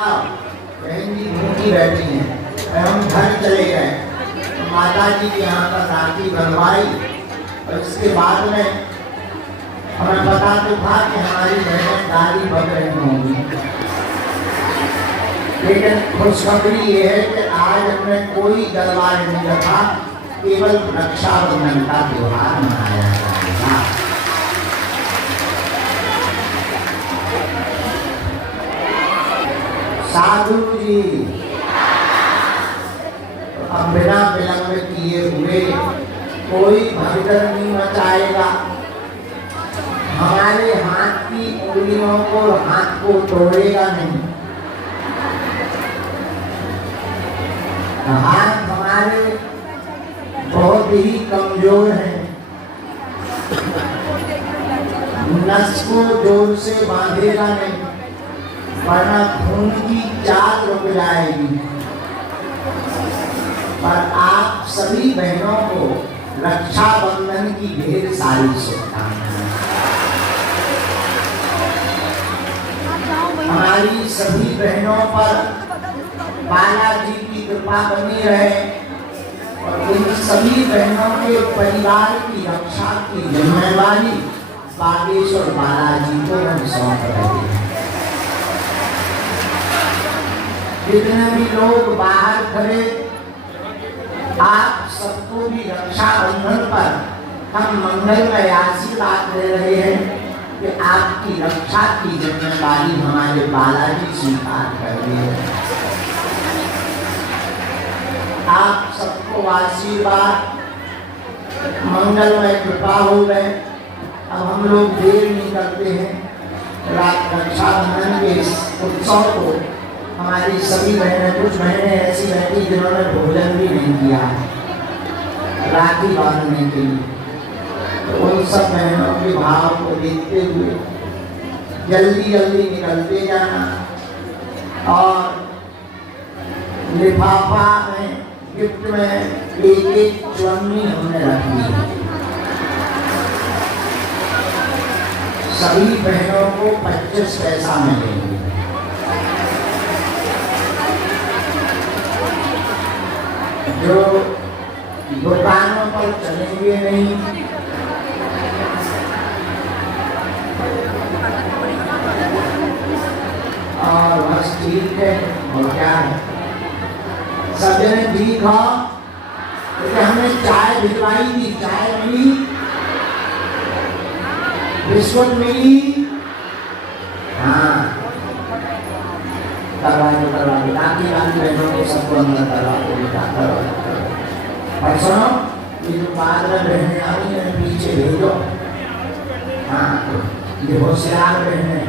बहन जी भूखी बैठी हैं, हम घर चले गए तो माता जी के यहाँ पर राखी बनवाई और इसके बाद में हमें पता तो था कि हमारी बहनें दादी बन रही होंगी, लेकिन खुशखबरी ये है कि आज हमने कोई दरबार नहीं रखा, केवल रक्षाबंधन का त्योहार मनाया जाएगा। साधु जी अब बिना विलंब किए हुए कोई भगदड़ नहीं मचाएगा, हमारे हाथ की उंगलियों को हाथ को तोड़ेगा नहीं, हाथ हमारे बहुत ही कमजोर हैं, नस को जोर से बांधेगा नहीं वरना खून की चाल रुक जाएगी। पर आप सभी बहनों को रक्षाबंधन की ढेर सारी शुभकामनाएं। हमारी सभी बहनों पर बालाजी की कृपा बनी रहे और इन सभी बहनों के परिवार की रक्षा की जिम्मेवारी बागेश्वर बालाजी को हम सौंप रहे हैं। जितने भी लोग बाहर खड़े, आप सबको भी रक्षाबंधन पर हम मंगलमय आशीर्वाद दे रहे हैं कि आपकी रक्षा की जिम्मेदारी हमारे बालाजी स्वीकार कर रहे हैं। आप सबको आशीर्वाद मंगलमय कृपा हो गए। अब हम लोग देर नहीं करते हैं, रक्षाबंधन के इस उत्सव को हमारी सभी बहनें, कुछ बहनें ऐसी बैठी जिन्होंने भोजन भी नहीं किया राखी बांधने के लिए, तो उन सब बहनों के भाव को देखते हुए जल्दी जल्दी निकलते जाना और लिफाफा में गिफ्ट में एक एक चुन्नी हमने रखी है। सभी बहनों को 25 पैसा मिलेंगे। जो दुकानों पर चलेंगे नहीं, और बस ठीक है, और क्या है, सब जने ठीक हो, क्योंकि हमने चाय भिजवाई थी, चाय मिली, बिस्कुट मिली, हाँ करवा दो राखी बहनों को सबको अंदर करवा दो। और सुनो, ये जो बाद में बहनें आ रही हैं पीछे भेजो, हाँ ये होशियार बहनें,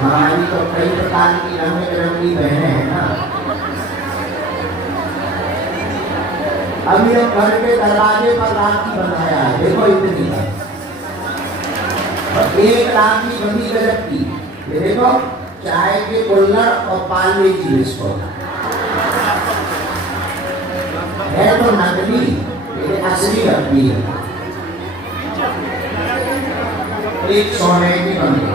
हमारी तो कई प्रकार की रंग बिरंगी बहनें हैं ना। अभी हम घर के दरवाजे पर राखी बनाया है, देखो इतनी है, और एक राखी बनी गजब की, ये देखो चाय के कुल्हड़ और पार्ले जी बिस्कुट है, तो नकली ये असली रखी है, एक सोने की बनी।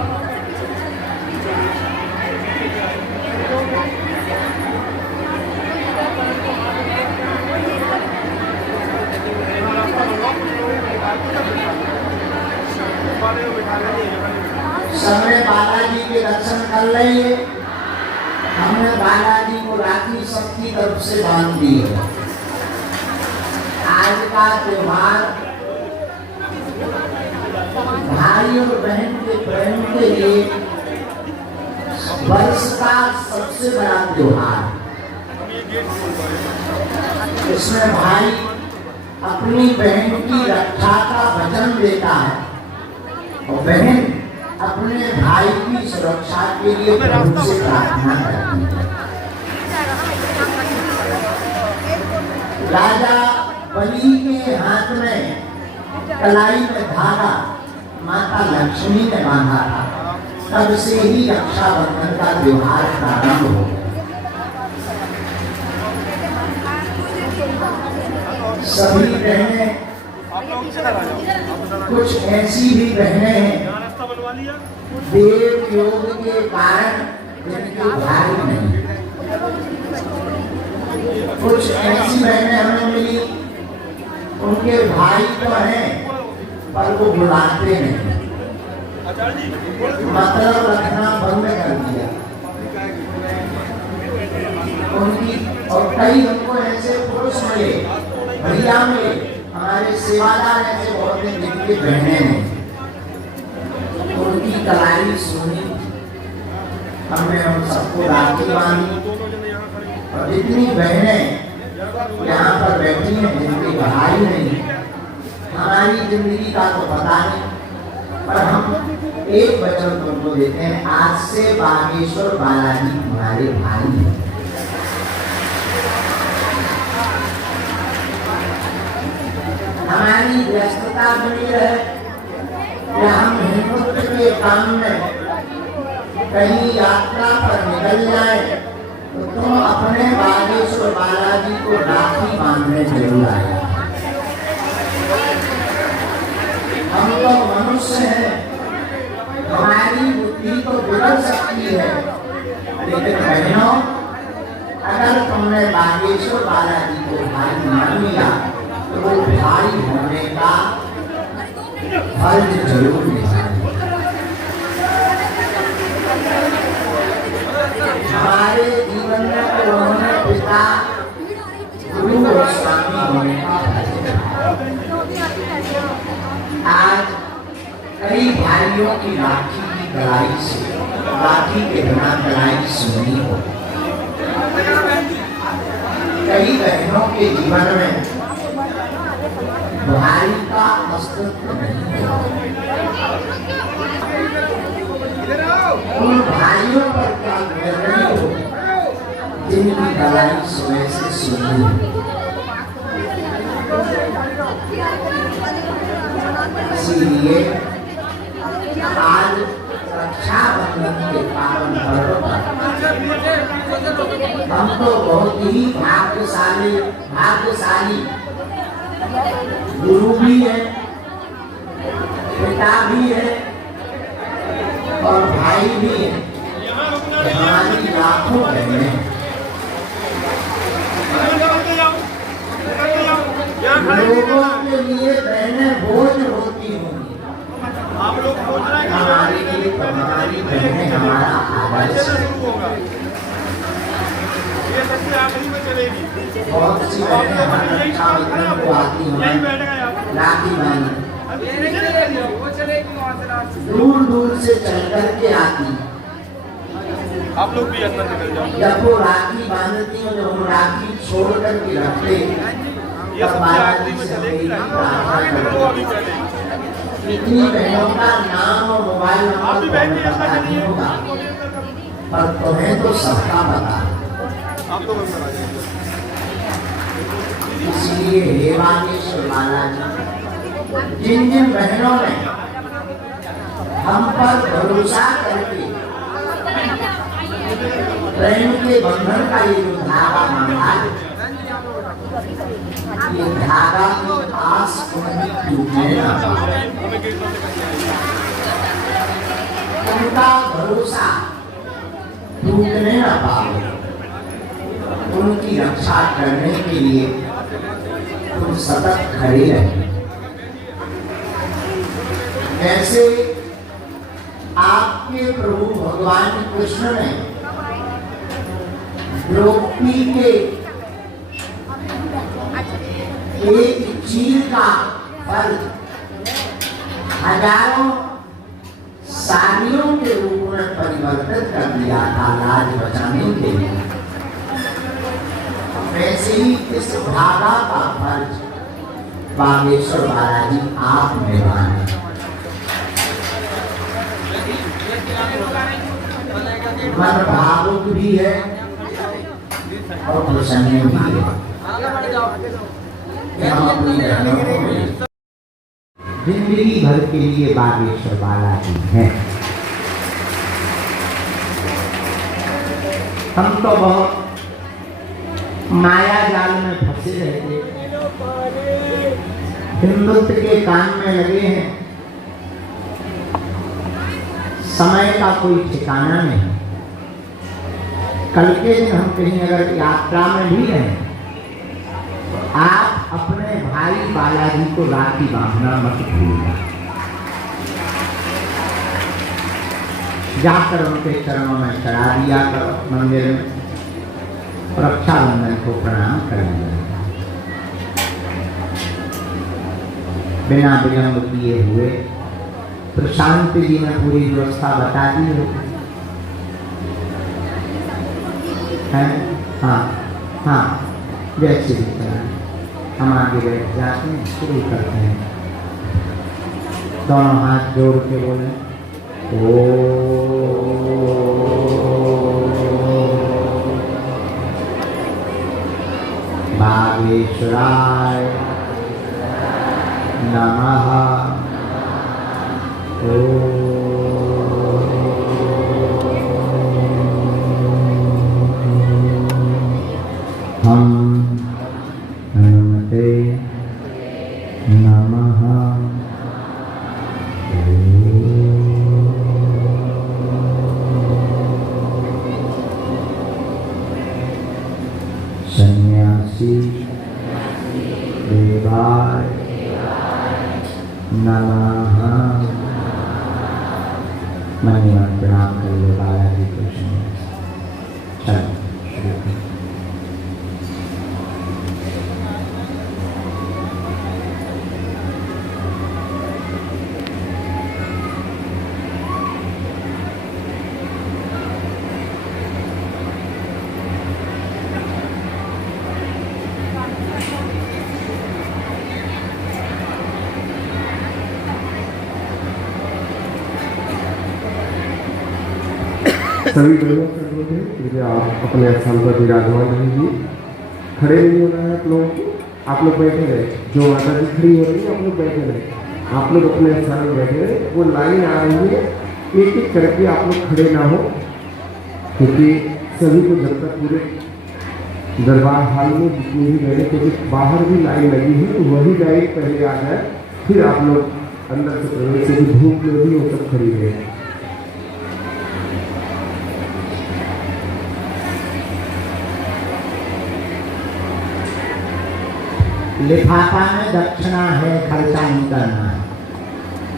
सबने बालाजी के दर्शन कर लिए, हमने बालाजी को राखी सबकी तरफ से बांध दी है। आज का त्योहार भाई और बहन के प्रेम के लिए वर्ष का सबसे बड़ा त्योहार। इसमें भाई अपनी बहन की रक्षा का वचन देता है और बहन अपने भाई की सुरक्षा के लिए प्रभु से प्रार्थना करती है। राजा बलि के हाथ में कलाई में धागा माता लक्ष्मी ने बांधा था, तब से ही रक्षाबंधन का त्योहार प्रारंभ हो गया। सभी बहनें, कुछ ऐसी भी बहनें हैं देव योग के कारण जिनके भाई नहीं। कुछ ऐसी बहनें हमें मिली, उनके भाई तो हैं पर वो बुलाते नहीं, मतलब रखना बंद कर दिया उनकी। और कई हमको ऐसे पुरुष मिले, भैया मिले, हमारे सेवादार ऐसे बहुत हैं जिनके बहनें हैं, उनकी कलाई सुनी, हमने उन सबको राखी बांधी। और जितनी बहनें यहाँ पर बैठी हैं जिनके भाई नहीं, हमारी जिंदगी का तो पता नहीं, पर हम एक वचन तुमको देते हैं, आज से बागेश्वर बालाजी हमारे भाई हैं। हमारी व्यस्तता बनी रहे या हम हिंदुत्व के काम में कहीं यात्रा पर निकल जाए तो तुम अपने बागेश्वर बालाजी को राखी बांधने जरूर आए। हम तो मनुष्य हैं, हमारी बुद्धि तो बिगड़ सकती है, लेकिन बहनों अगर तुमने बागेश्वर बालाजी को भाई मान लिया तो वो भाई होने का फर्ज जरूर निभाएंगे। हमारे जीवन में तो उन्होंने पिता गुरु और स्वामी होने का फर्ज निभाया। आज कई भाइयों की राखी की कलाई से, राखी के बिना कलाई सुनी हो। कई बहनों के जीवन में भाई का अस्तित्व नहीं है। उन भाइयों पर क्या निर्णय हो जिनकी कलाई स्वयं से सुनी हो। इसीलिए आज रक्षाबंधन के पावन पर्व पर हम तो बहुत ही भाग्यशाली गुरु भी है, पिता भी है और भाई भी है। हमारी लाखों बहनें लोगों के लिए बहनें बोझ होती होंगी, हमारे लिए तो हमारी बहनें हमारा आदर्श है। बहुत सी बहनें हमारे रक्षाबंधन को आती हैं, राखी बांधने दूर दूर से चल करके आती। आप लोग भी अंदर निकल जाओ। जब वो राखी बांधती हो, जब हम राखी छोड़ करके रखते इतनी बहनों का नाम और मोबाइल नंबर पता नहीं होगा, पर तुम्हें तो सबका पता। आप लोग अंदर आ जाइए। इसलिए हे बागेश्वर बालाजी, जिन जिन बहनों ने हम पर भरोसा करके प्रेम के बंधन का ये जो धागा बांधा, ये धागा की आस उनकी टूटने ना पाए। उनका भरोसा टूटने ना पाए। उनकी रक्षा करने के लिए तुम सतत खड़े रहे। ऐसे आपके प्रभु भगवान कृष्ण ने द्रौपदी के एक चीर का फल हजारों साड़ियों के रूप में परिवर्तित कर दिया था लाज बचाने के लिए। वैसे ही इस धागा का फर्ज बागेश्वर बालाजी आप निभाएं। मन भावुक भी है और प्रसन्न भी है। जिंदगी भर के लिए बागेश्वर बालाजी हैं। हम तो बहुत माया जाल में फंसे रहते, हिंदुत्व के काम में लगे हैं, समय का कोई ठिकाना नहीं। कल के दिन हम कहीं अगर यात्रा में भी हैं, तो आप अपने भाई बालाजी को राखी बांधना मत भूलना। जाकर उनके चरणों में चढ़ा दिया करो मंदिर में, रक्षाबंधन को प्रणाम कर लिया। बिना विलंब किए हुए प्रशांत जी ने पूरी व्यवस्था बता दी है। हाँ हाँ, जय श्री राम। हम आगे बैठ जाते हैं, शुरू करते हैं। दोनों हाथ जोड़ के बोले ओ बागेश्वराय नमः। हम हनुमते नमः। सन्यासी देवाय नमः। मन ही मन प्रणाम कर लो बालाजी कृष्ण। चलो शुरू करें। सभी लोगों से कृपया आप अपने स्थान पर विराजमान रहिए। खड़े नहीं होना है आप लोग बैठे रहे। जो माता जी खड़ी हो रही है आप लोग बैठे रहे। आप लोग अपने स्थान में बैठे रहे। वो लाइन आ रही है, एक एक करके आप लोग खड़े ना हो, क्योंकि सभी को जब तक पूरे दरबार हाल में जितनी भी बैठे, क्योंकि बाहर भी लाइन लगी है, तो वही लाइन पहले आ जाए, फिर आप लोग अंदर से प्रवेश से भी धूप में भी वो सब खड़ी रहे। लिफाफा में दक्षिणा है, खर्चा नहीं करना है।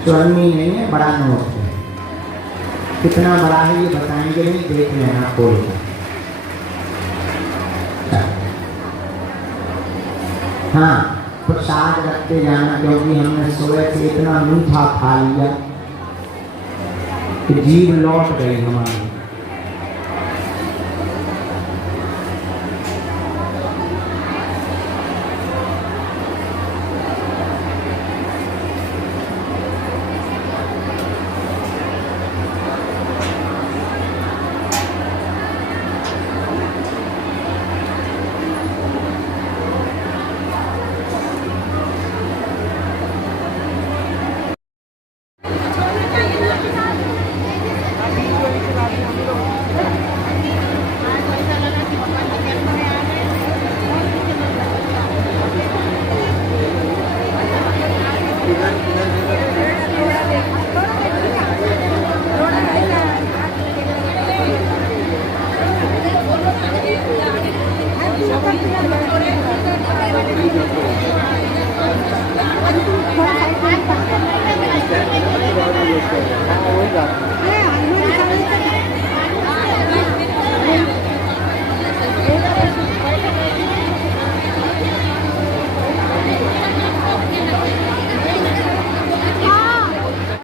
स्वर्णी नहीं है, बड़ा नोट है। कितना बड़ा है ये बताएंगे नहीं, देख लेना खोल कर। हाँ, प्रसाद रखते जाना, क्योंकि हमने सुबह से इतना मीठा खा लिया कि जीभ लौट गई हमारी।